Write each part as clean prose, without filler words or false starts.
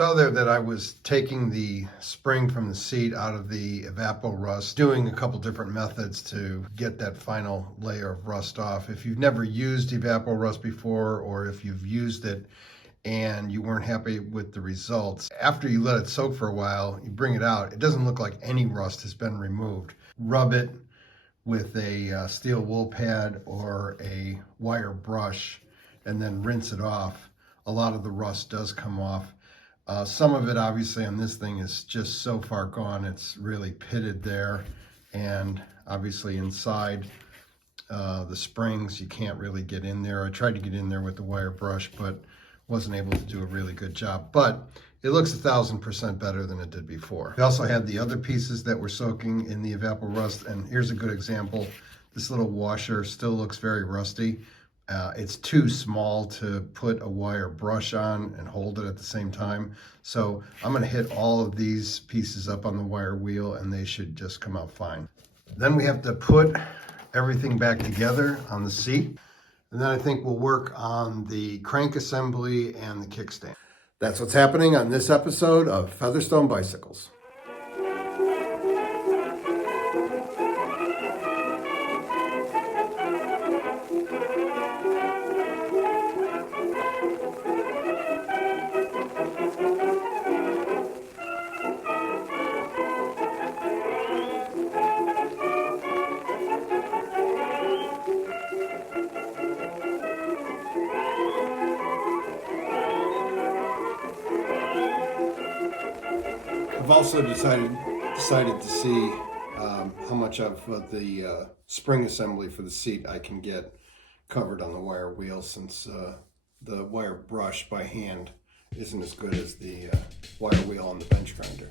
saw there that I was taking the spring from the seat out of the evapor rust, doing a couple different methods to get that final layer of rust off. If you've never used evapor rust before, or if you've used it and you weren't happy with the results, after you let it soak for a while, you bring it out, it doesn't look like any rust has been removed. Rub it with a steel wool pad or a wire brush and then rinse it off. A lot of the rust does come off. Some of it obviously on this thing is just so far gone, it's really pitted there, and obviously inside the springs you can't really get in there. I tried to get in there with the wire brush but wasn't able to do a really good job, but it looks 1000% better than it did before. We also had the other pieces that were soaking in the evapor rust, and here's a good example. This little washer still looks very rusty. It's too small to put a wire brush on and hold it at the same time. So I'm going to hit all of these pieces up on the wire wheel and they should just come out fine. Then we have to put everything back together on the seat. And then I think we'll work on the crank assembly and the kickstand. That's what's happening on this episode of Featherstone Bicycles. I've also decided to see how much of the spring assembly for the seat I can get covered on the wire wheel, since the wire brush by hand isn't as good as the wire wheel on the bench grinder.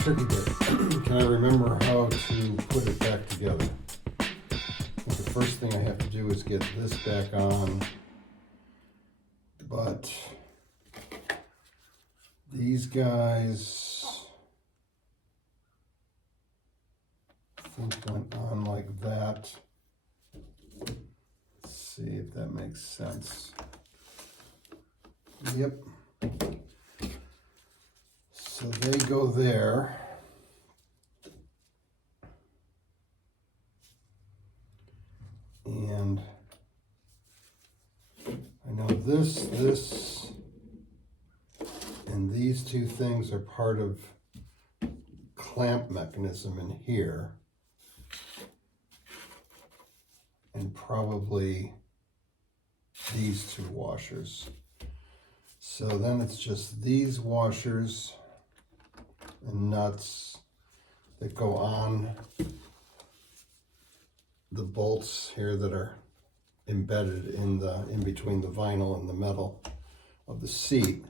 Tricky bit. Can I remember how to put it back together? Well, the first thing I have to do is get this back on, but these guys I think went on like that. Let's see if that makes sense. Yep. So they go there. And I know this, and these two things are part of clamp mechanism in here. And probably these two washers. So then it's just these washers and nuts that go on the bolts here that are embedded in between the vinyl and the metal of the seat.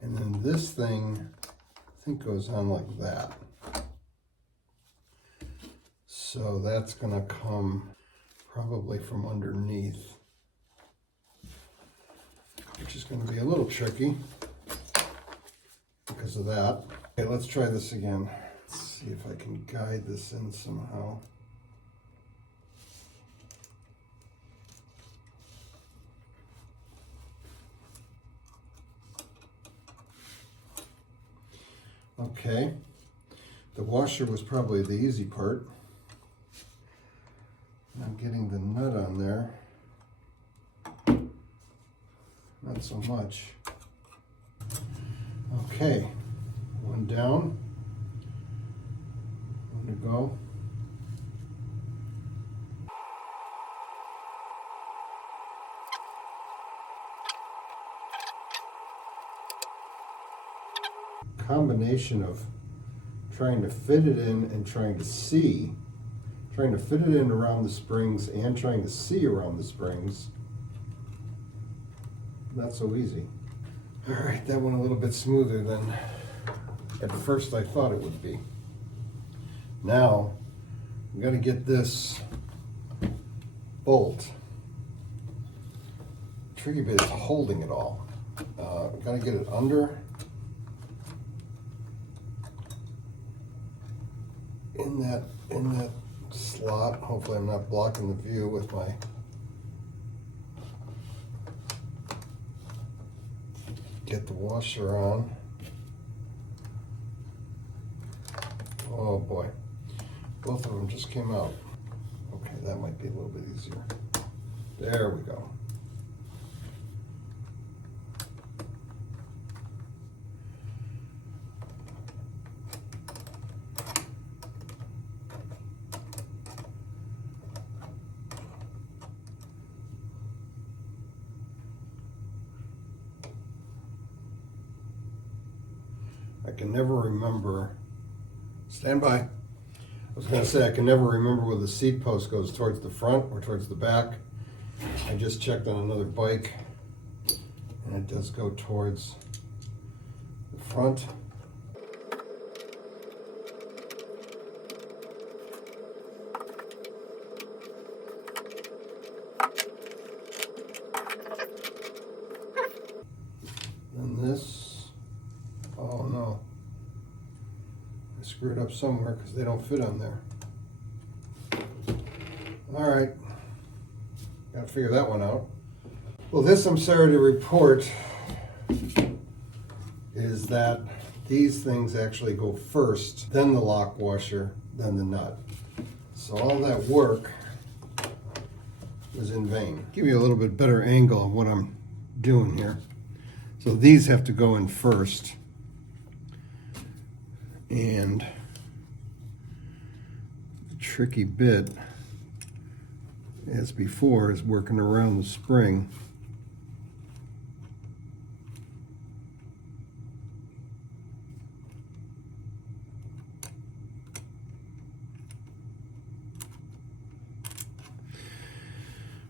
And then this thing I think goes on like that. So that's going to come probably from underneath, which is going to be a little tricky because of that. Okay, let's try this again. Let's see if I can guide this in somehow. Okay, the washer was probably the easy part. Now getting the nut on there, not so much. Okay, one down, one to go. Combination of trying to fit it in and trying to fit it in around the springs and trying to see around the springs. Not so easy. All right, that went a little bit smoother than at first I thought it would be. Now, we got to get this bolt. The tricky bit is holding it all. Got to get it under. In that slot. Hopefully I'm not blocking the view with my get the washer on. Oh boy, both of them just came out. Okay, that might be a little bit easier. There we go. I can never remember, stand by. I was going to say I can never remember whether the seat post goes towards the front or towards the back. I just checked on another bike and it does go towards the front. And this, oh no, I screwed up somewhere because they don't fit on there. All right, gotta figure that one out. Well, this I'm sorry to report is that these things actually go first, then the lock washer, then the nut. So all that work was in vain. Give you a little bit better angle of what I'm doing here. So these have to go in first. And the tricky bit, as before, is working around the spring.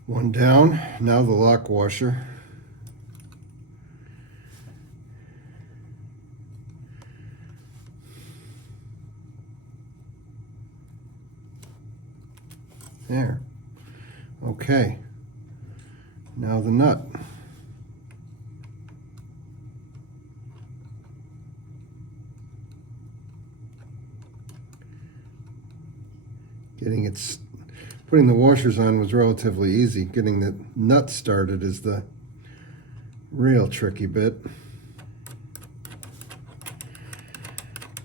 One down, now the lock washer. There. Okay. Now the nut. Putting the washers on was relatively easy. Getting the nut started is the real tricky bit.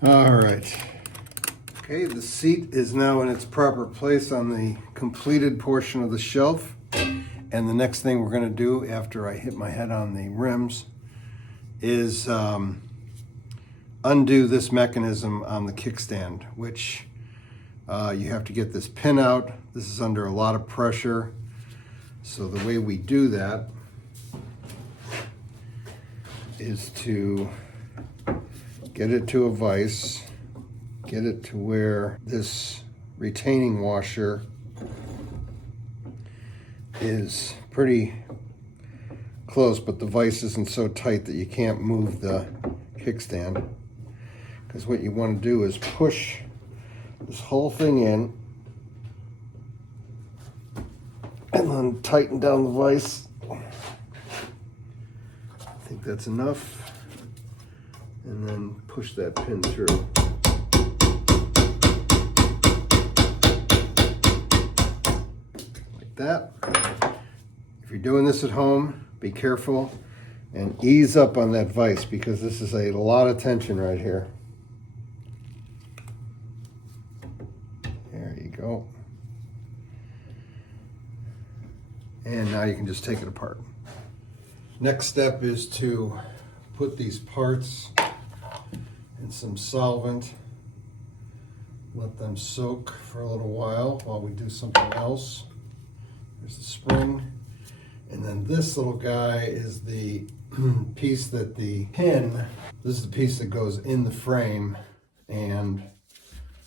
All right. Okay, the seat is now in its proper place on the completed portion of the shelf. And the next thing we're going to do after I hit my head on the rims is undo this mechanism on the kickstand, which you have to get this pin out. This is under a lot of pressure. So the way we do that is to get it to a vise, get it to where this retaining washer is pretty close, but the vise isn't so tight that you can't move the kickstand. Because what you want to do is push this whole thing in and then tighten down the vise. I think that's enough. And then push that pin through. Like that. If you're doing this at home, be careful and ease up on that vise because this is a lot of tension right here. And now you can just take it apart. Next step is to put these parts in some solvent, let them soak for a little while we do something else. There's the spring. And then this little guy is the piece that the pin, this is the piece that goes in the frame, and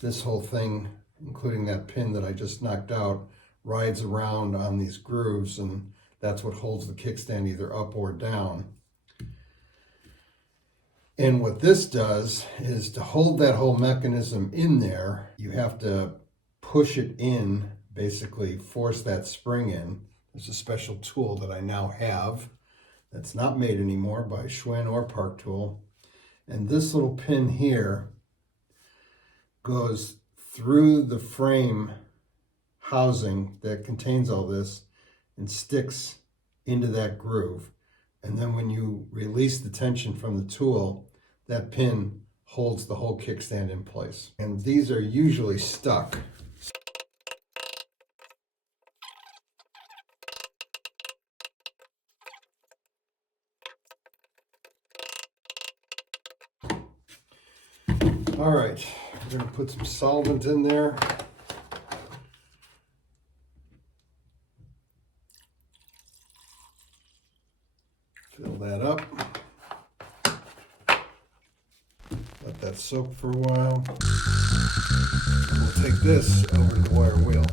this whole thing, including that pin that I just knocked out, rides around on these grooves, and that's what holds the kickstand either up or down. And what this does is to hold that whole mechanism in there, you have to push it in, basically force that spring in. There's a special tool that I now have that's not made anymore by Schwinn or Park Tool. And this little pin here goes through the frame housing that contains all this and sticks into that groove. And then when you release the tension from the tool, that pin holds the whole kickstand in place. And these are usually stuck. All right, we're going to put some solvent in there. Fill that up. Let that soak for a while. We'll take this over to the wire wheel.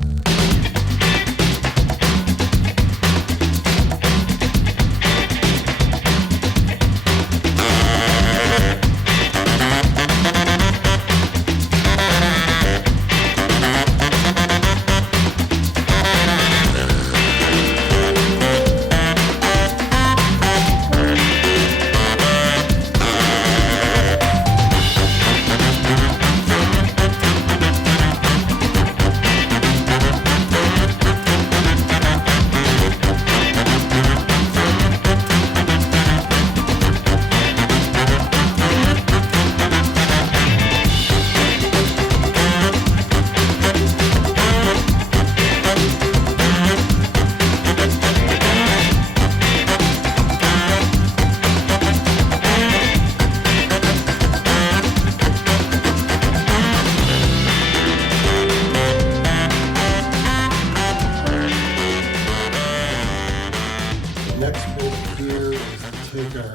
Next bit here is to take our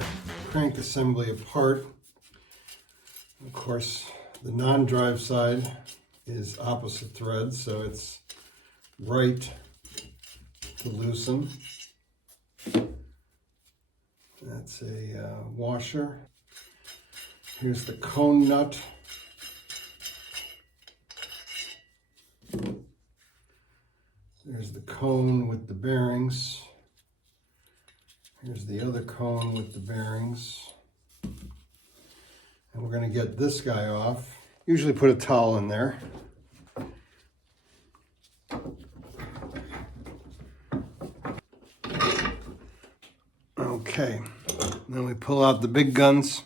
crank assembly apart. Of course, the non-drive side is opposite thread, so it's right to loosen. That's a washer. Here's the cone nut. There's the cone with the bearings. Here's the other cone with the bearings. And we're going to get this guy off. Usually put a towel in there. Okay, then we pull out the big guns.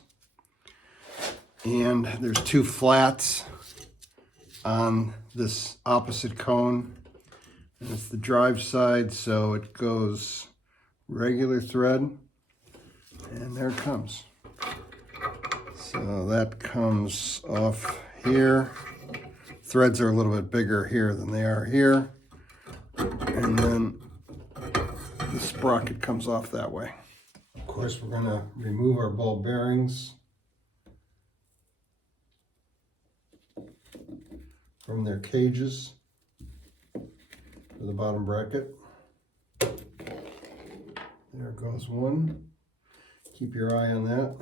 And there's two flats on this opposite cone. And it's the drive side, so it goes regular thread, and there it comes. So that comes off here. Threads are a little bit bigger here than they are here. And then the sprocket comes off that way. Of course, we're going to remove our ball bearings from their cages for the bottom bracket. There goes one. Keep your eye on that.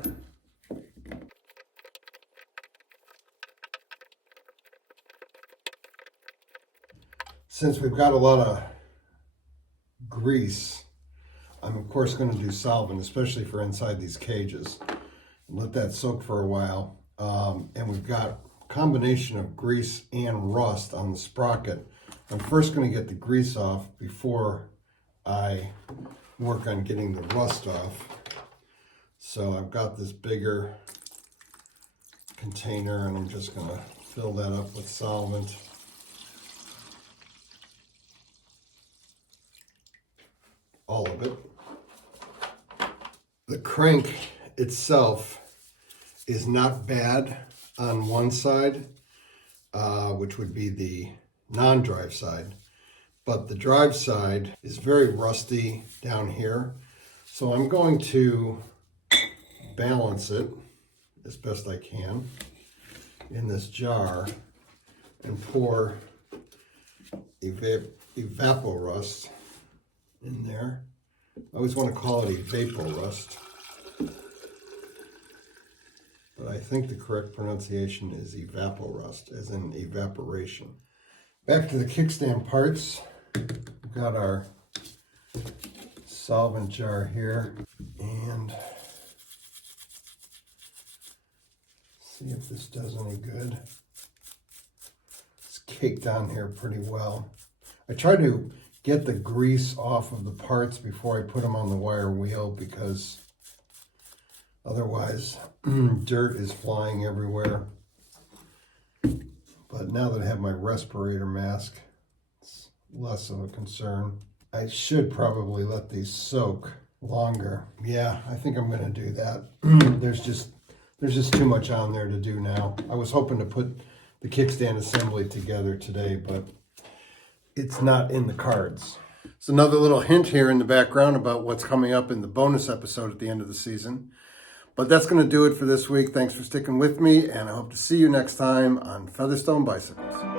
Since we've got a lot of grease, I'm of course going to do solvent, especially for inside these cages. Let that soak for a while. And we've got a combination of grease and rust on the sprocket. I'm first going to get the grease off before I work on getting the rust off. So I've got this bigger container, and I'm just going to fill that up with solvent. The crank itself is not bad on one side, which would be the non-drive side, but the drive side is very rusty down here. So I'm going to balance it as best I can in this jar and pour Evapo-Rust in there. I always want to call it Evapo-Rust, but I think the correct pronunciation is Evapo-Rust, as in evaporation. Back to the kickstand parts. We've got our solvent jar here, and see if this does any good. It's caked on here pretty well. I try to get the grease off of the parts before I put them on the wire wheel, because otherwise dirt is flying everywhere. But now that I have my respirator mask, it's less of a concern. I should probably let these soak longer. Yeah, I think I'm going to do that. There's just too much on there to do now. I was hoping to put the kickstand assembly together today, but it's not in the cards. So another little hint here in the background about what's coming up in the bonus episode at the end of the season. But that's going to do it for this week. Thanks for sticking with me, and I hope to see you next time on Featherstone Bicycles.